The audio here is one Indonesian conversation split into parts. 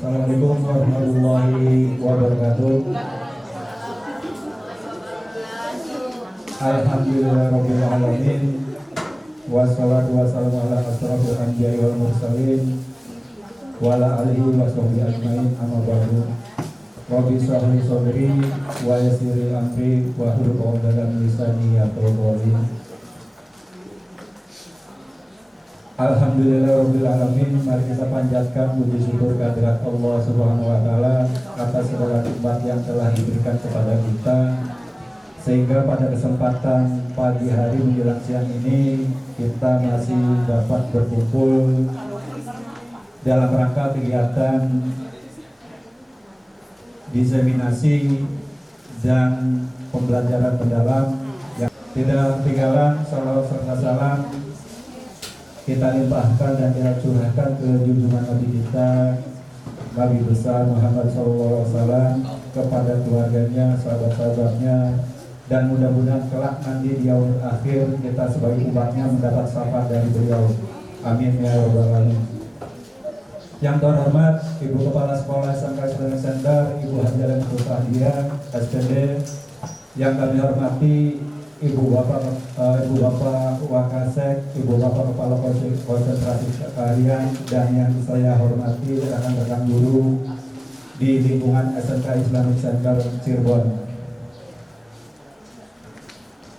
Assalamualaikum warahmatullahi wabarakatuh. Alhamdulillahirabbil alamin. Wassalatu wassalamu ala asyrofil anbiya'i wal mursalin wa ala alihi wa sahbihi ajmain, amma ba'du. Rabbi shrah li sadri wa yassir li amri wa hlul 'uqdatam min lisani yafqahu qawli. Alhamdulillahirabbil alamin. Mari kita panjatkan puji syukur kehadirat Allah Subhanahu wa taala atas segala nikmat yang telah diberikan kepada kita, sehingga pada kesempatan pagi hari menjelang siang ini kita masih dapat berkumpul dalam rangka kegiatan diseminasi dan pembelajaran mendalam yang tidak ketinggalan salawat serta salam kita limpahkan dan kita curahkan ke junjungan Nabi kita Nabi besar Muhammad SAW, kepada keluarganya, sahabat-sahabatnya, dan mudah-mudahan kelak nanti di yaumul akhir kita sebagai umatnya mendapat syafaat dari beliau. Amin ya rabbal alamin. Yang terhormat Ibu Kepala Sekolah SMK Islamic Center, Ibu Hajarah Mustahdia SPD, yang kami hormati Ibu Bapak Wakasek, Ibu Bapak Kepala Konsentrasi Sekalian, dan yang saya hormati rekan-rekan guru di lingkungan SMK Islamic Center Cirebon.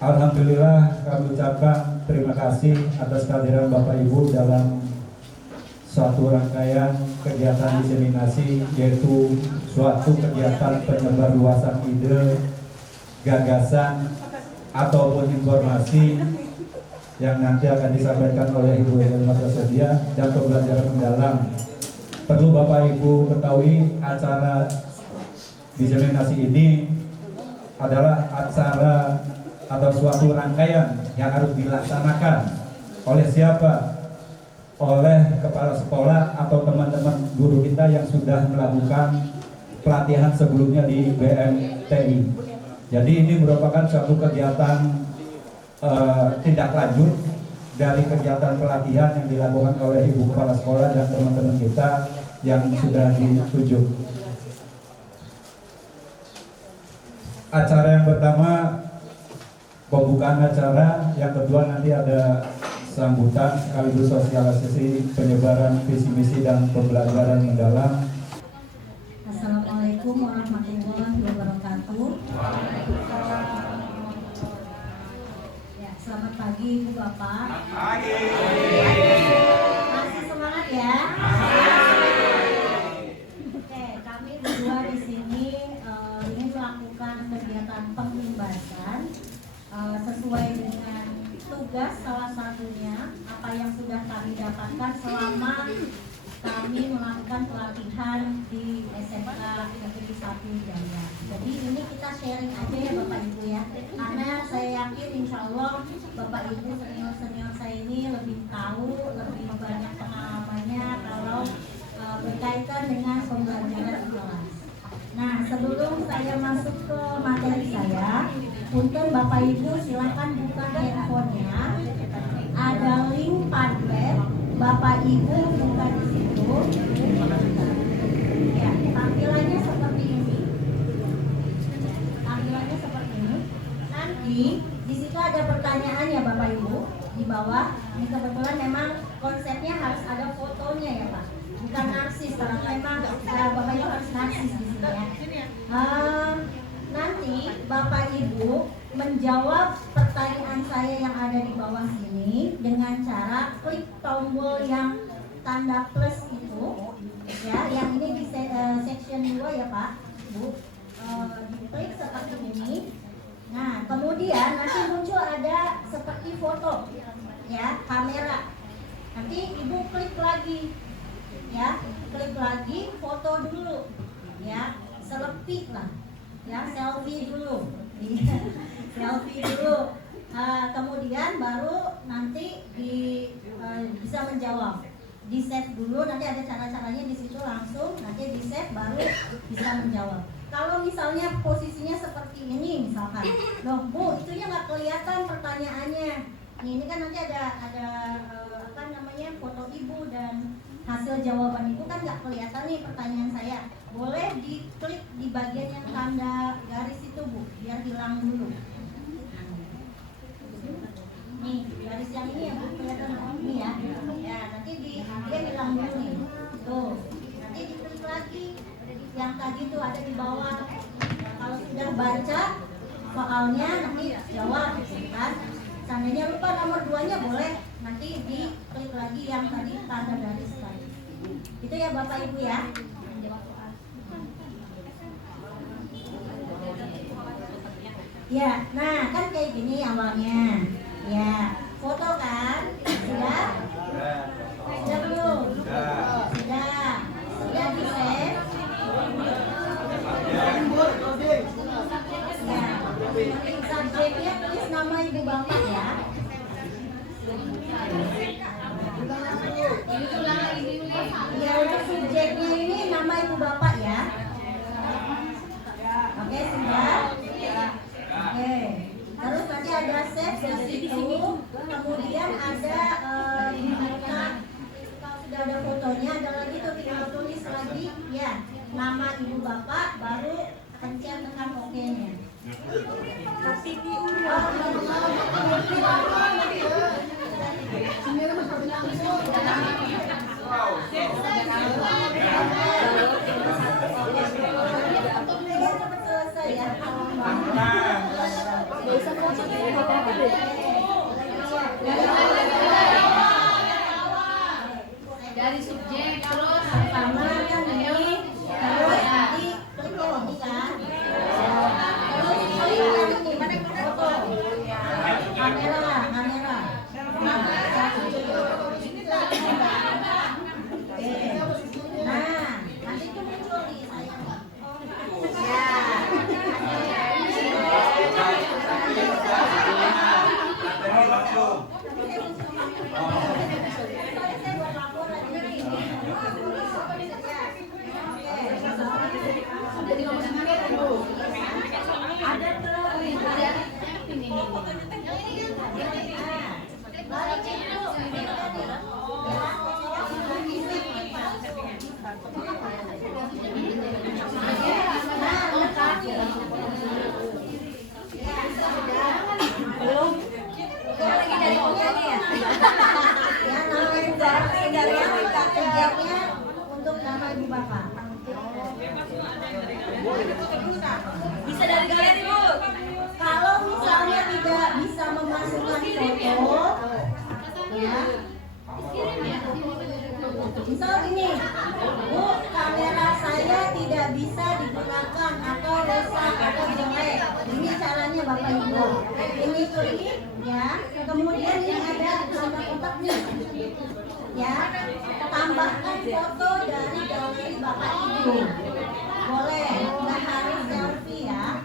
Alhamdulillah kami ucapkan terima kasih atas kehadiran Bapak Ibu dalam suatu rangkaian kegiatan diseminasi, yaitu suatu kegiatan penyebar luasan ide, gagasan ataupun informasi yang nanti akan disampaikan oleh Ibu yang tersedia dan pembelajaran mendalam. Perlu Bapak Ibu ketahui, acara diseminasi ini adalah acara atau suatu rangkaian yang harus dilaksanakan oleh siapa? Oleh kepala sekolah atau teman-teman guru kita yang sudah melakukan pelatihan sebelumnya di BMTI. Jadi ini merupakan suatu kegiatan tindak lanjut dari kegiatan pelatihan yang dilakukan oleh Ibu Kepala Sekolah dan teman-teman kita yang sudah ditunjuk. Acara yang pertama pembukaan acara, yang kedua nanti ada sambutan sekaligus sosialisasi penyebaran visi misi dan pembelajaran mendalam. Assalamualaikum warahmatullahi wabarakatuh. Ya, selamat pagi Ibu Bapak. Pagi. Masih semangat ya? Oke, kami berdua di sini ingin melakukan kegiatan pengimbasan sesuai dengan tugas, salah satunya apa yang sudah kami dapatkan selama kami melakukan pelatihan di SMK Negeri 1 Jaya. Jadi ini kita sharing aja ya Bapak Ibu ya, karena saya yakin insya Allah Bapak Ibu senior-senior saya ini lebih tahu, lebih banyak pengalamannya kalau berkaitan dengan pembelajaran kelas. Nah, sebelum saya masuk ke materi saya, punten Bapak Ibu silakan buka handphonenya, ada link Padlet, Bapak Ibu buka di situ. Ya, tampilannya seperti ini. Tampilannya seperti ini. Nanti di situ ada pertanyaan ya Bapak Ibu di bawah. Ini kebetulan memang konsepnya harus ada fotonya ya Pak. Bukan narsis, karena memang Bapak Ibu harus narsis di sini ya. Nanti Bapak Ibu menjawab pertanyaan saya yang ada di bawah sini dengan cara klik tombol yang tanda plus itu ya, yang ini di section 2 ya Pak Bu, diklik seperti ini. Nah kemudian nanti muncul ada seperti foto ya, kamera. Nanti Ibu klik lagi ya, klik lagi, foto dulu ya, selfie lah ya, selfie dulu selfie dulu. Kemudian baru nanti bisa menjawab, di save dulu, nanti ada cara-caranya di situ langsung, nanti di save baru bisa menjawab. Kalau misalnya posisinya seperti ini misalkan, loh Bu, itunya nggak kelihatan pertanyaannya. Ini kan nanti ada apa namanya foto Ibu dan hasil jawaban Ibu kan nggak kelihatan nih pertanyaan saya. Boleh diklik di bagian yang tanda garis itu Bu, biar hilang dulu. Nih, garis yang ini ya Bu, kelihatan ini ya. Ya, nanti dia hilang dulu nih. Tuh, nanti diklik lagi. Yang tadi tuh ada di bawah. Nah, kalau sudah baca soalnya nanti jawab kan. Seandainya lupa nomor 2-nya boleh nanti diklik lagi yang tadi tanda garis tadi. Itu ya Bapak Ibu ya. Ya, nah kan kayak gini awalnya. Ya, foto kan? Sudah? Sudah belum? Sudah. Sudah di save. Ya. Subjeknya tulis nama Ibu Bapak ya. Ya, untuk subjeknya ini nama Ibu Bapak ya. Oke, sudah. Oke. Terus nanti ada save di situ. Kemudian ada kalau sudah ada fotonya, ada lagi tuh tinggal tulis lagi ya nama Ibu Bapak, baru pencet tekan OK-nya. Selesai ya. Dari subjek terus Pertama kan ini, terus nanti klik yang ini kan. Terus klik yang ini, foto. Kamera. Oke. Nah, nanti itu muncul nih saya. Untuk nama Ibu Bapak. bisa dari galeri Bu. Kalau misalnya tidak bisa memasukkan foto, ya. Misal gini, Bu, kamera saya tidak bisa digunakan atau rusak atau jelek. Ini caranya Bapak Ibu. Ini klik, ya. Kemudian ini ada tanda kotak nih, ya. Tambahkan foto dari galeri Bapak Ibu. Boleh, nggak harus selfie ya.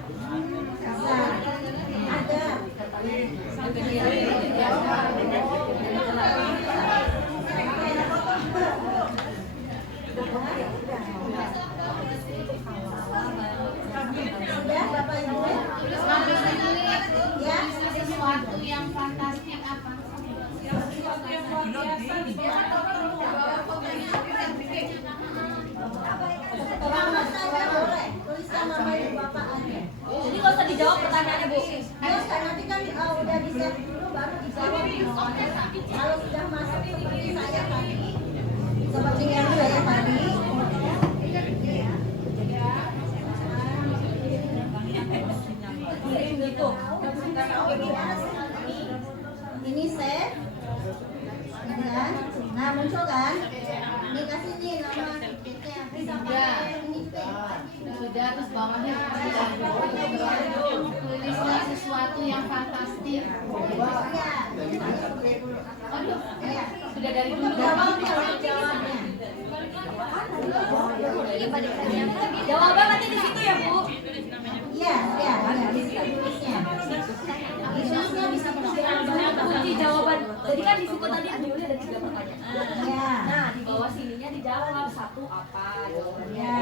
Bisa. Ada. Sudah Bapak Ibu? Ya. Sesuatu yang fantastik apa? Boleh, tuliskan nama Ibu Bapak aja. Jadi nggak usah dijawab pertanyaannya Bu. Biasa nanti kan udah di save dulu baru dijawab. Kalau sudah masuk seperti saya tadi, seperti yang saya tadi. Gitu. Ini save. Ini kan? Nah muncul kan? Ini kasih nih nama titiknya. Bisa pakai ini Sudah terus bawahnya tulisnya sesuatu yang fantastik. Ya. Aduh, Ya. sudah dari dulu. Jawabnya, jawabnya. Jawaban nanti di situ ya Bu. Iya, iya, bisa tulisnya. Tulisnya bisa Kunci jawaban. Jadi kan di situ tadi dulu ada 3 pertanyaan. Iya. Nah di bawah sininya dijawab satu apa jawabannya. Iya.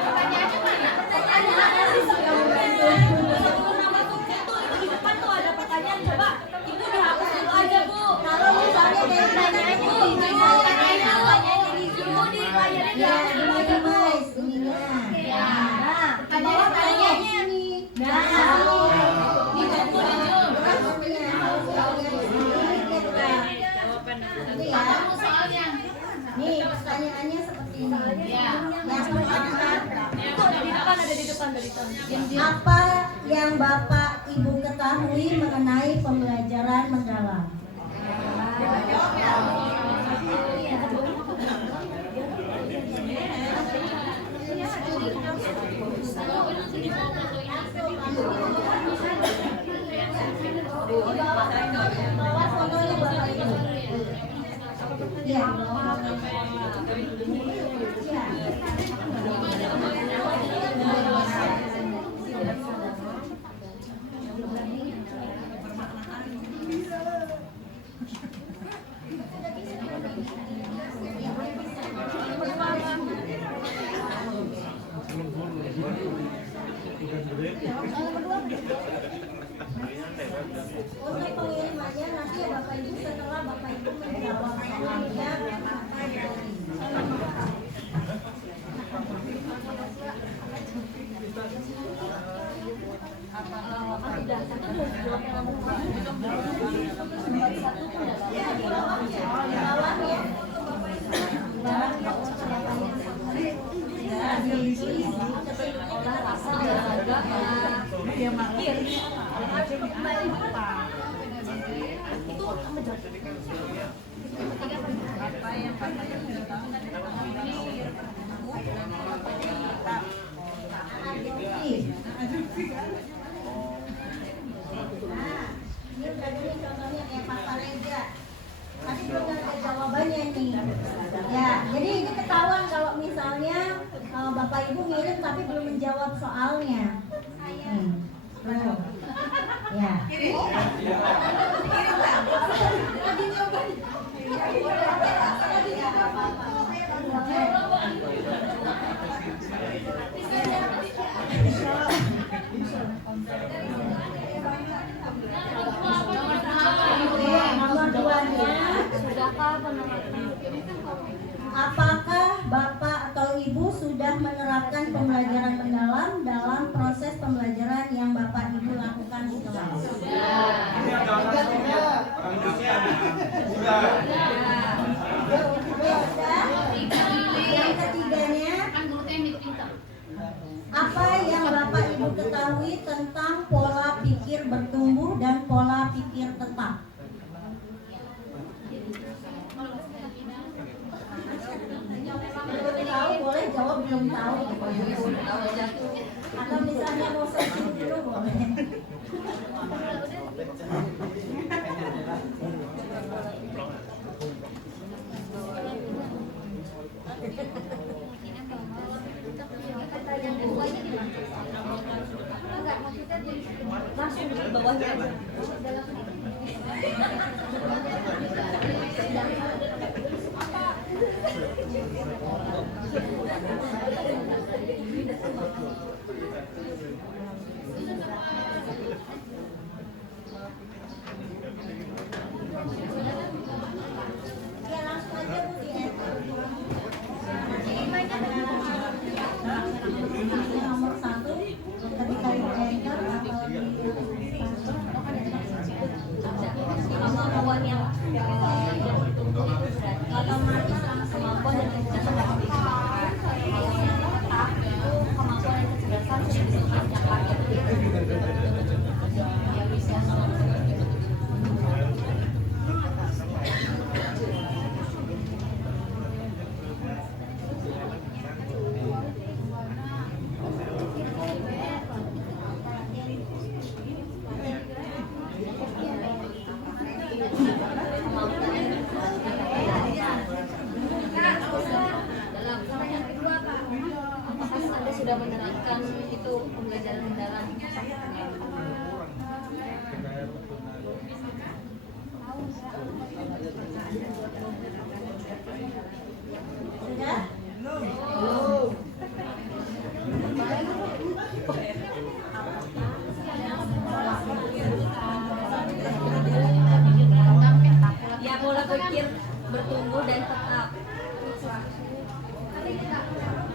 Pertanyaannya mana? Pertanyaannya ada di sebelum nama subjek itu di depan tuh ada pertanyaan. Coba ibu dihapus dulu Ini ya. soalnya. Nih pertanyaannya seperti ini. Yang pertama, Ada di depan dari apa yang Bapak Ibu ketahui mengenai pembelajaran mendalam? Bawa fotonya Bapak Ibu. Iya. Untuk pengirim aja nanti ya Bapak Ibu setelah Bapak Ibu menjawab soalnya maka dari ini udah dulu contohnya kayak Papa Reza. Tapi belum ada jawabannya nih. Ya, jadi ini ketahuan kalau misalnya Bapak Ibu ngirim tapi belum menjawab soalnya. Tuh. Ya. Nomor 2-nya, apakah Bapak atau Ibu sudah menerapkan pembelajaran mendalam dalam proses pembelajaran yang Bapak Ibu lakukan di kelas? Yang ketiganya, apa yang Bapak Ibu ketahui tentang pola pikir bertumbuh dan pola pikir tetap? Belum tahu boleh jawab belum tahu. Atau misalnya mau searching dulu boleh. langsung di bawahnya aja. Ya langsung aja Bu di enter. Nomor 1 ketika di enter atau di Kemampuan yang otomatis langsung kemampuan dan kecerdasan itu kemampuan dan kecerdasan sudah disebutkan sejak lahir. Apakah Anda sudah menerapkan itu pembelajaran mendalam? sudah? Ya, pola pikir bertumbuh dan tetap.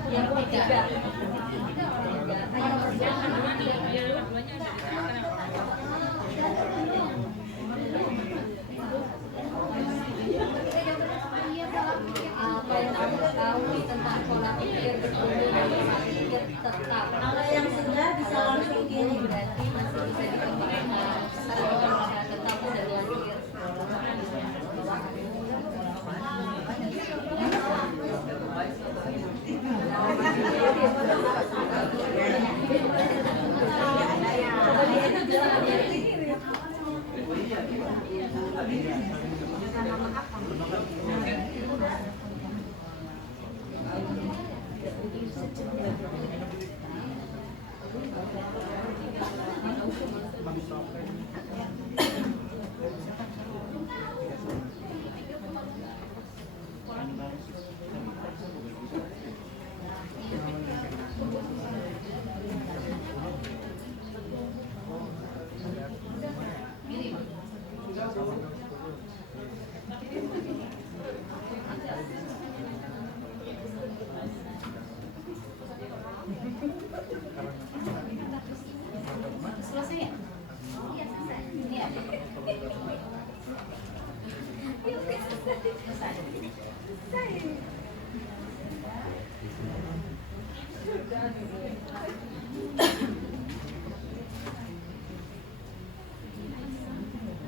Yang ketiga. tentang pola pikir bertumbuh dan pola pikir tetap. Kalau yang sudah bisa langsung kirim. Berarti masih bisa dikembangkan. Sekarang kita bisa tetap udah lahir. Selesai ya? Iya, selesai. Iya.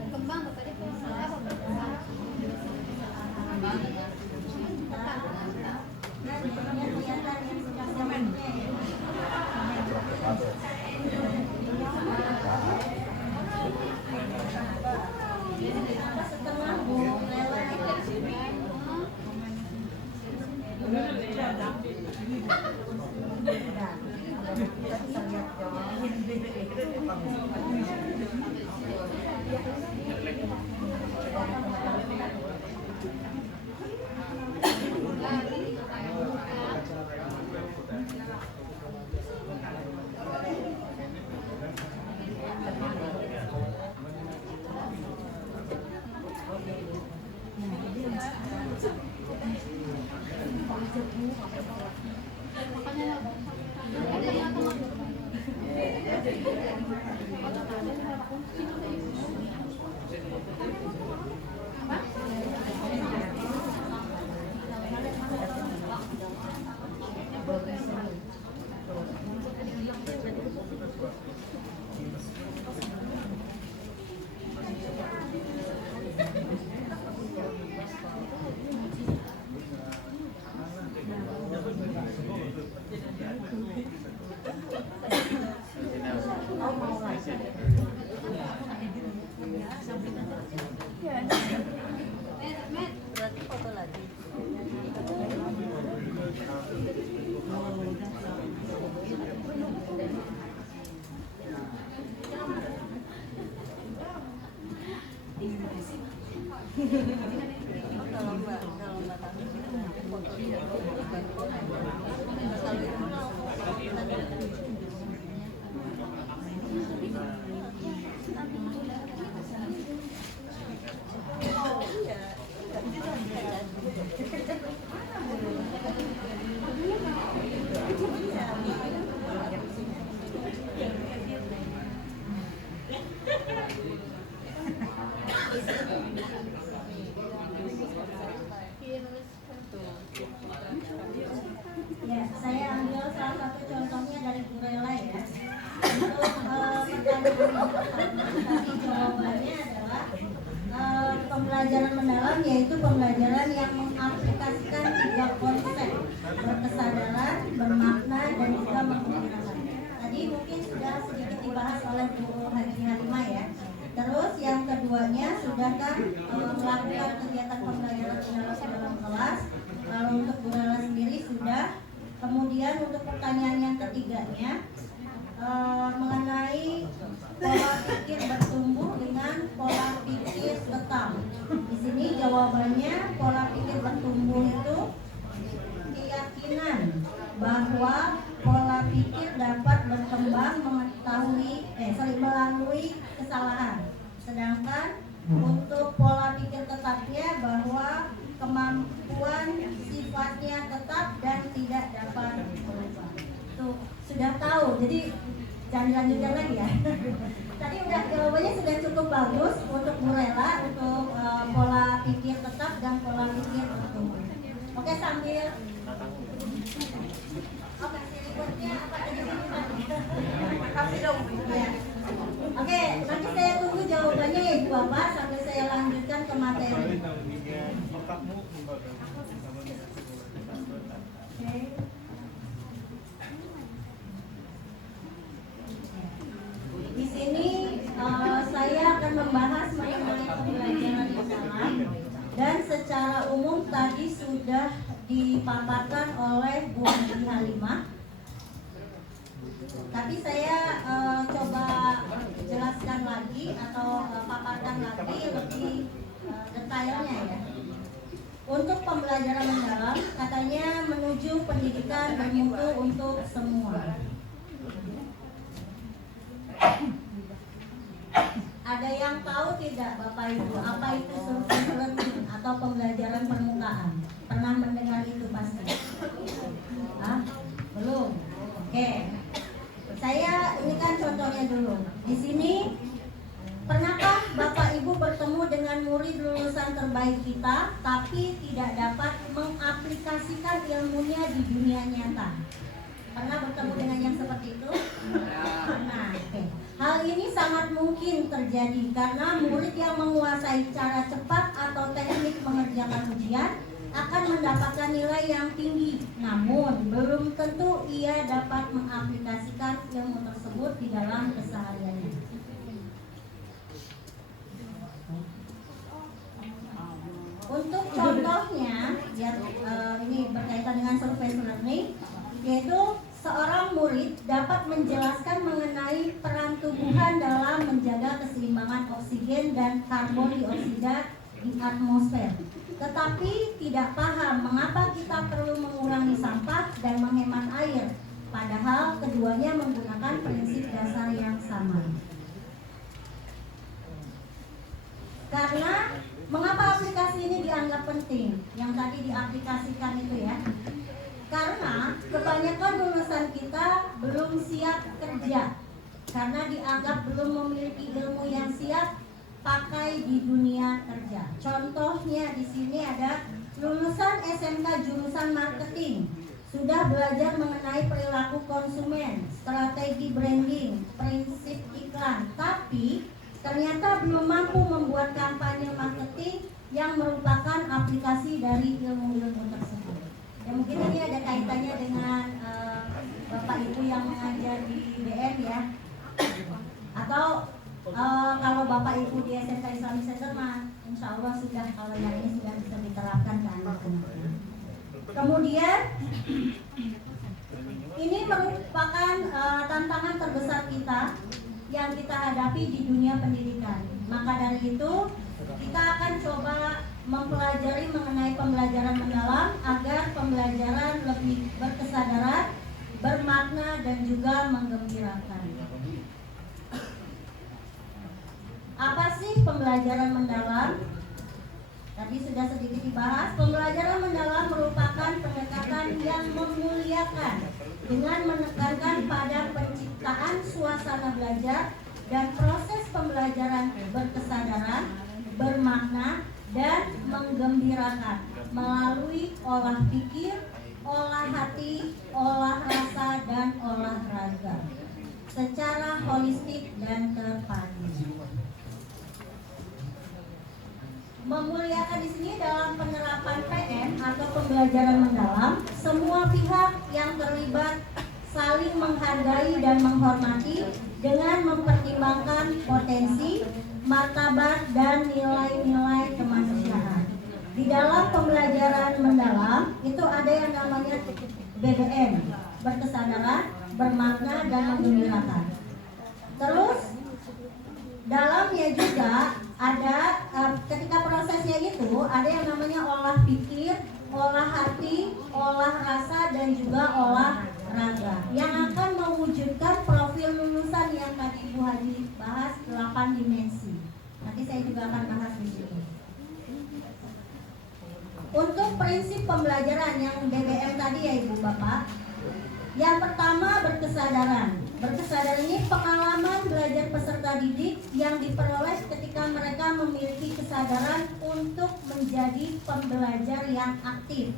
Kembang tadi apa? Setengah bu lewat. Berarti foto lagi. Kalau mbak tahu foto dia Ya, saya ambil salah satu contohnya dari Gurela ya. Untuk pertanyaan tadi jawabannya adalah pembelajaran mendalam, yaitu pembelajaran yang mengaplikasikan 3 konsep: berkesadaran, bermakna, dan juga menggunakan. Tadi mungkin sudah sedikit dibahas oleh Bu Haji Halimah ya. Terus yang keduanya sudah kan melakukan kegiatan pembelajaran mendalam dalam kelas. Lalu untuk Gurela sendiri sudah. Kemudian untuk pertanyaan yang ketiganya mengenai pola pikir bertumbuh dengan pola pikir tetap. Di sini jawabannya pola pikir bertumbuh itu keyakinan bahwa pola pikir dapat berkembang melalui kesalahan. Sedangkan untuk pola pikir tetapnya bahwa kemampuan sifatnya tetap dan tidak dapat berubah. Tuh, sudah tahu, jadi jangan dilanjutkan lagi ya. Tadi udah jawabannya sudah cukup bagus untuk Gurela, untuk pola pikir tetap dan pola pikir bertumbuh. Oke, sambil oke, reportnya apa tadi? Kasih dong. Oke, nanti saya tunggu jawabannya ya Ibu Bapak sampai saya lanjutkan ke materi. Oke. Di sini saya akan membahas mengenai pembelajaran Islam dan secara umum tadi sudah dipaparkan oleh Bu Andi Halimah. Tapi saya coba jelaskan lagi atau paparkan lagi lebih detailnya ya. Untuk pembelajaran mendalam katanya menuju pendidikan bermutu untuk semua. Ada yang tahu tidak Bapak Ibu apa itu surface learning atau pembelajaran permukaan? Pernah mendengar itu pasti? Hah? Belum? Oke. Saya ini kan contohnya dulu. Di sini pernahkah Bapak Ibu bertemu dengan murid lulusan terbaik kita tapi tidak dapat mengaplikasikan ilmunya di dunia nyata? Pernah bertemu dengan yang seperti itu? Pernah. Oke. Hal ini sangat mungkin terjadi karena murid yang menguasai cara cepat atau teknik mengerjakan ujian akan mendapatkan nilai yang tinggi, namun belum tentu ia dapat mengaplikasikan ilmu tersebut di dalam kesehariannya. Untuk contohnya, ya, ini berkaitan dengan surface learning, yaitu seorang murid dapat menjelaskan mengenai peran tubuhan dalam menjaga keseimbangan oksigen dan karbon dioksida di atmosfer. Tetapi tidak paham mengapa kita perlu mengurangi sampah dan menghemat air, padahal keduanya menggunakan prinsip dasar yang sama. Karena mengapa aplikasi ini dianggap penting? Yang tadi diaplikasikan itu ya. Karena kebanyakan lulusan kita belum siap kerja karena dianggap belum memiliki ilmu yang siap pakai di dunia kerja. Contohnya di sini ada lulusan SMK jurusan marketing, sudah belajar mengenai perilaku konsumen, strategi branding, prinsip iklan, tapi ternyata belum mampu membuat kampanye marketing yang merupakan aplikasi dari ilmu-ilmu tersebut. Ya mungkin ini ada kaitannya dengan Bapak Ibu yang mengajar di BM ya. Atau kalau Bapak Ibu di SMK Islamic Center mah insya Allah sudah, kalau yang ini sudah bisa diterapkan ke anak-anak. Kemudian ini merupakan tantangan terbesar kita yang kita hadapi di dunia pendidikan. Maka dari itu kita akan coba mempelajari mengenai pembelajaran mendalam agar pembelajaran lebih berkesadaran, bermakna dan juga menggembirakan. Apa sih pembelajaran mendalam? Tadi sudah sedikit dibahas. Pembelajaran mendalam merupakan pendekatan yang memuliakan dengan menekankan pada penciptaan suasana belajar dan proses pembelajaran berkesadaran, bermakna dan menggembirakan melalui olah pikir, olah hati, olah rasa dan olahraga secara holistik dan terpadu. Memuliakan di sini dalam penerapan PM atau pembelajaran mendalam, semua pihak yang terlibat saling menghargai dan menghormati dengan mempertimbangkan potensi, martabat dan nilai-nilai kemanusiaan. Di dalam pembelajaran mendalam itu ada yang namanya BBM, berkesadaran, bermakna dan menggembirakan. Terus dalamnya juga ada ketika prosesnya itu ada yang namanya olah pikir, olah hati, olah rasa dan juga olah raga yang akan mewujudkan profil lulusan yang tadi Ibu Haji bahas 8 dimensi. Nanti saya juga akan bahas di situ. Untuk prinsip pembelajaran yang BBM tadi ya Ibu Bapak, yang pertama berkesadaran. Berkesadaran ini pengalaman belajar peserta didik yang diperoleh ketika mereka memiliki kesadaran untuk menjadi pembelajar yang aktif,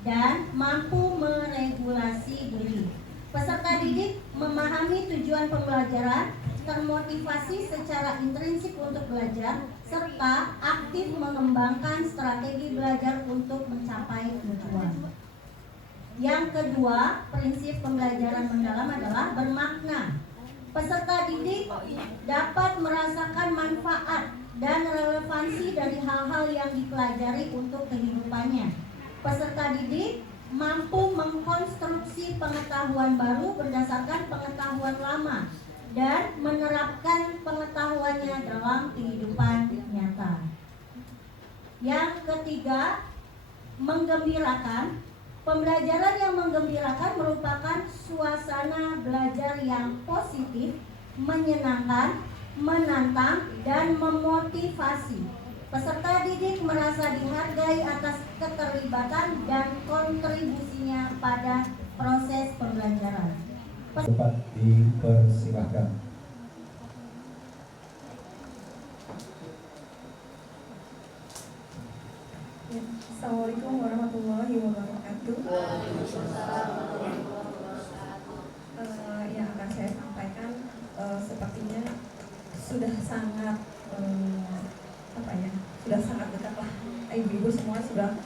dan mampu meregulasi diri. Peserta didik memahami tujuan pembelajaran, termotivasi secara intrinsik untuk belajar, serta aktif mengembangkan strategi belajar untuk mencapai tujuan. Yang kedua, prinsip pembelajaran mendalam adalah bermakna. Peserta didik dapat merasakan manfaat dan relevansi dari hal-hal yang dipelajari untuk kehidupannya. Peserta didik mampu mengkonstruksi pengetahuan baru berdasarkan pengetahuan lama dan menerapkan pengetahuannya dalam kehidupan nyata. Yang ketiga, menggembirakan. Pembelajaran yang menggembirakan merupakan suasana belajar yang positif, menyenangkan, menantang, dan memotivasi. Peserta didik merasa dihargai atas keterlibatan dan kontribusinya pada proses pembelajaran. Dapat dipersilahkan. Assalamualaikum warahmatullahi wabarakatuh. Yang akan saya sampaikan sepertinya sudah sangat sudah sangat dekat lah. Ibu-ibu semua sudah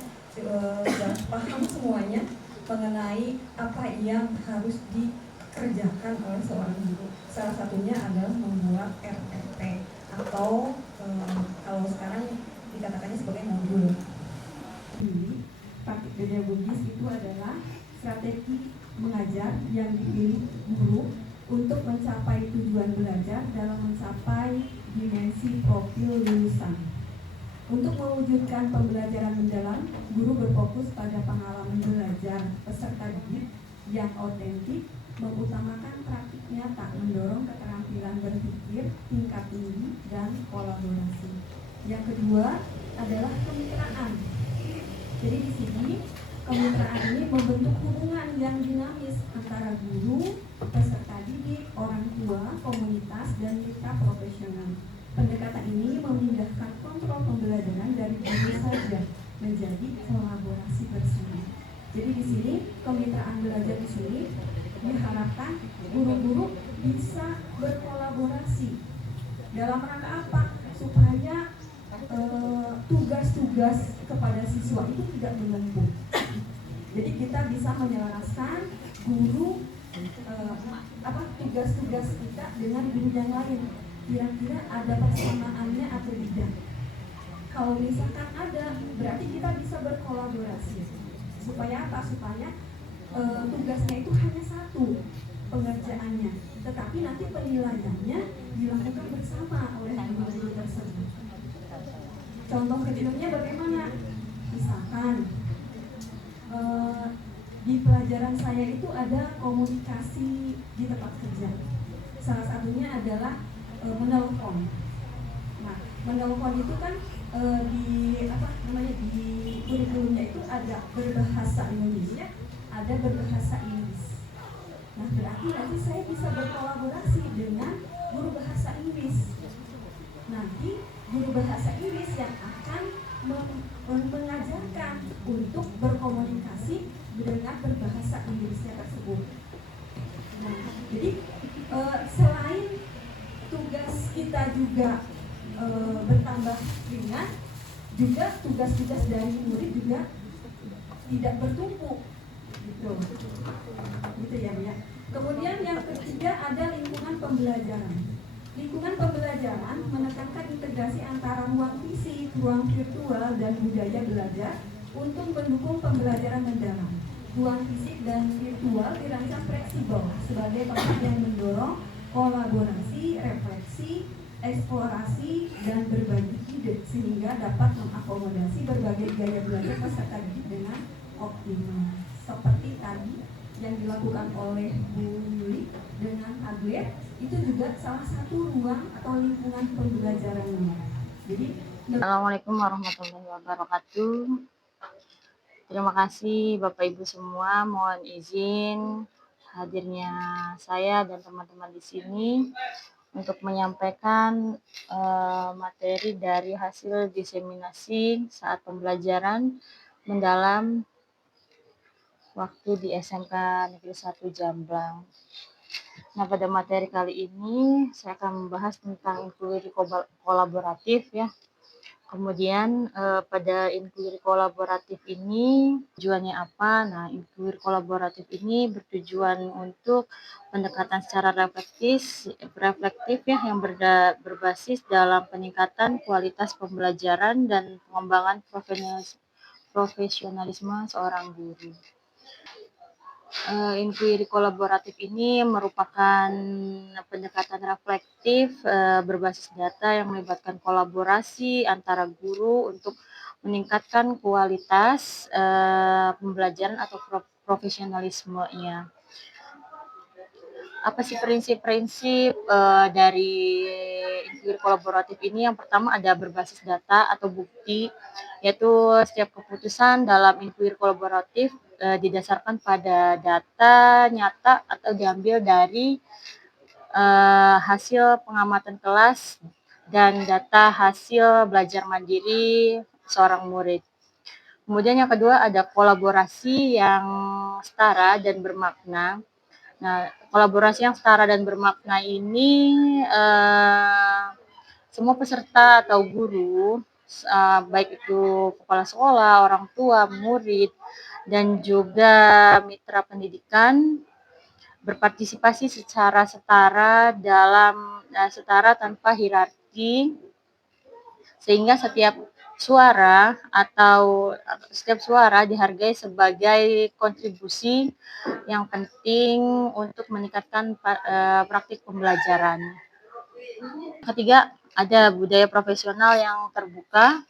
paham semuanya mengenai apa yang harus dikerjakan oleh seorang guru. Salah satunya adalah membuat RPT atau kalau sekarang dikatakannya sebagai modul. Praktik pedagogis itu adalah strategi mengajar yang dipilih guru untuk mencapai tujuan belajar dalam mencapai dimensi profil lulusan. Untuk mewujudkan pembelajaran mendalam, guru berfokus pada pengalaman belajar peserta didik yang otentik, mengutamakan praktik nyata, mendorong keterampilan berpikir tingkat tinggi dan kolaborasi. Yang kedua adalah kemitraan. Jadi di sini kemitraan ini membentuk hubungan yang dinamis antara guru, peserta didik, orang tua, komunitas, dan mitra profesional. Pendekatan ini memindahkan kontrol pembelajaran dari guru saja menjadi kolaborasi bersama. Jadi di sini kemitraan belajar di sini diharapkan guru-guru bisa berkolaborasi. Dalam rangka apa? Supaya tugas-tugas kepada siswa itu tidak menumpuk. Jadi kita bisa menyelaraskan guru tugas-tugas kita dengan guru yang lain. Kira-kira ada persamaannya atau tidak? Kalau misalkan ada, berarti kita bisa berkolaborasi. Supaya apa? Supaya tugasnya itu hanya satu pengerjaannya, tetapi nanti penilaiannya dilakukan bersama oleh guru-guru tersebut. Contoh kecilnya bagaimana? Misalkan di pelajaran saya itu ada komunikasi di tempat kerja. Salah satunya adalah menelpon. Nah, menelpon itu kan di kurikulumnya itu ada berbahasa Indonesia, ada berbahasa Inggris. Nah, berarti nanti saya bisa berkolaborasi dengan guru bahasa Inggris. Nanti guru bahasa Inggris yang akan mengajarkan untuk berkomunikasi dengan berbahasa Inggrisnya tersebut. Nah, jadi selain tugas kita juga bertambah ringan, juga tugas-tugas dari murid juga tidak bertumpuk, gitu ya, Bu ya. Kemudian yang ketiga ada lingkungan pembelajaran. Lingkungan pembelajaran menekankan integrasi antara ruang fisik, ruang virtual, dan budaya belajar untuk mendukung pembelajaran mendalam. Ruang fisik dan virtual dirancang fleksibel sebagai tempat yang mendorong kolaborasi, refleksi, eksplorasi, dan berbagi ide sehingga dapat mengakomodasi berbagai gaya belajar peserta didik dengan optimal. Seperti tadi yang dilakukan oleh Bu Yuli dengan Padlet, itu juga salah satu ruang atau lingkungan pembelajarannya. Jadi, Assalamualaikum warahmatullahi wabarakatuh. Terima kasih Bapak Ibu semua. Mohon izin hadirnya saya dan teman-teman di sini untuk menyampaikan materi dari hasil diseminasi saat pembelajaran mendalam waktu di SMK Negeri 1 Jamblang. Nah, pada materi kali ini saya akan membahas tentang inquiry kolaboratif ya. Kemudian pada inquiry kolaboratif ini tujuannya apa? Nah, inquiry kolaboratif ini bertujuan untuk pendekatan secara reflektif ya yang berbasis dalam peningkatan kualitas pembelajaran dan pengembangan profesionalisme seorang guru. Inquiry kolaboratif ini merupakan pendekatan reflektif berbasis data yang melibatkan kolaborasi antara guru untuk meningkatkan kualitas pembelajaran atau profesionalismenya. Apa sih prinsip-prinsip dari inquiry kolaboratif ini? Yang pertama ada berbasis data atau bukti, yaitu setiap keputusan dalam inquiry kolaboratif didasarkan pada data nyata atau diambil dari hasil pengamatan kelas dan data hasil belajar mandiri seorang murid. Kemudian yang kedua ada kolaborasi yang setara dan bermakna. Nah, kolaborasi yang setara dan bermakna ini semua peserta atau guru, baik itu kepala sekolah, orang tua, murid, dan juga mitra pendidikan berpartisipasi secara setara tanpa hierarki, sehingga setiap suara dihargai sebagai kontribusi yang penting untuk meningkatkan praktik pembelajaran. Ketiga, ada budaya profesional yang terbuka.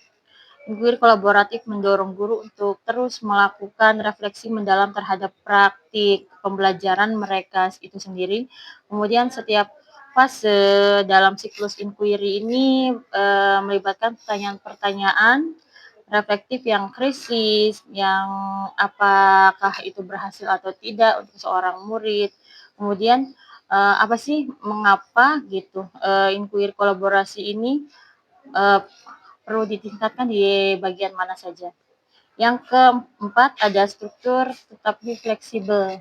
Inquiry kolaboratif mendorong guru untuk terus melakukan refleksi mendalam terhadap praktik pembelajaran mereka itu sendiri. Kemudian setiap fase dalam siklus inquiry ini melibatkan pertanyaan-pertanyaan reflektif yang krisis, yang apakah itu berhasil atau tidak untuk seorang murid. Kemudian apa sih mengapa gitu inquiry kolaborasi ini perlu ditingkatkan di bagian mana saja. Yang keempat ada struktur tetapi fleksibel.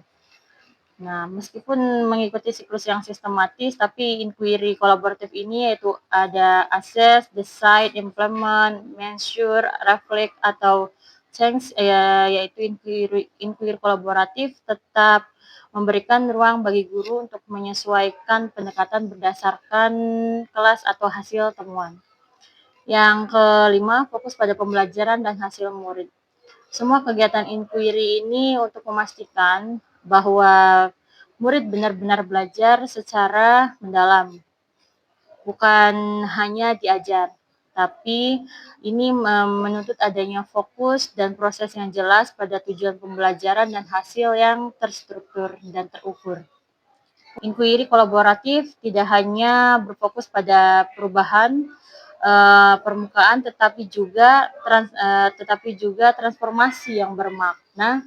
Nah, meskipun mengikuti siklus yang sistematis, tapi inquiry kolaboratif ini yaitu ada assess, decide, implement, measure, reflect, atau change, yaitu inquiry kolaboratif tetap memberikan ruang bagi guru untuk menyesuaikan pendekatan berdasarkan kelas atau hasil temuan. Yang kelima, fokus pada pembelajaran dan hasil murid. Semua kegiatan inquiry ini untuk memastikan bahwa murid benar-benar belajar secara mendalam, bukan hanya diajar, tapi ini menuntut adanya fokus dan proses yang jelas pada tujuan pembelajaran dan hasil yang terstruktur dan terukur. Inquiry kolaboratif tidak hanya berfokus pada perubahan permukaan, tetapi juga transformasi yang bermakna,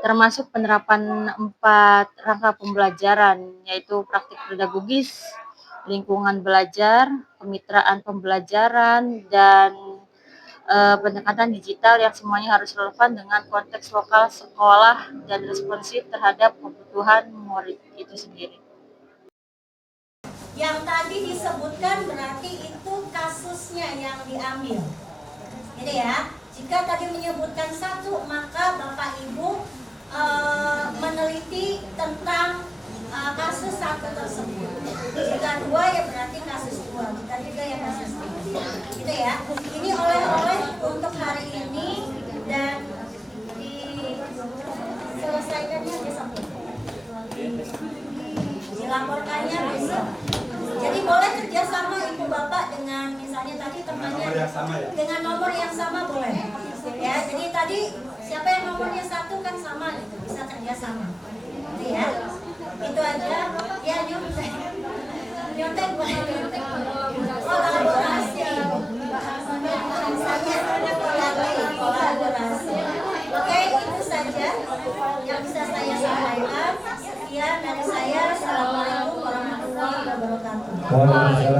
termasuk penerapan 4 rangka pembelajaran, yaitu praktik pedagogis, lingkungan belajar, kemitraan pembelajaran, dan pendekatan digital yang semuanya harus relevan dengan konteks lokal sekolah dan responsif terhadap kebutuhan murid itu sendiri. Yang tadi disebutkan berarti itu kasusnya yang diambil, gitu ya. Jika tadi menyebutkan 1, maka Bapak Ibu meneliti tentang kasus 1 tersebut. Jika 2 ya berarti kasus 2, jika 3 ya kasus 3, gitu ya. Ini oleh-oleh untuk hari ini dan diselesaikannya besok, dilaporkannya besok. Jadi boleh kerjasama ibu bapak dengan misalnya tadi temannya dengan nomor yang sama boleh ya. Jadi tadi siapa yang nomornya 1 kan sama gitu, bisa kerjasama gitu ya. Itu aja ya. Nyontek boleh, kolaborasi bahasanya kolaborasi. Oke, itu saja yang bisa saya sampaikan. Sekian dari saya. Assalamualaikum warahmatullahi wabarakatuh. Waalaikumsalam.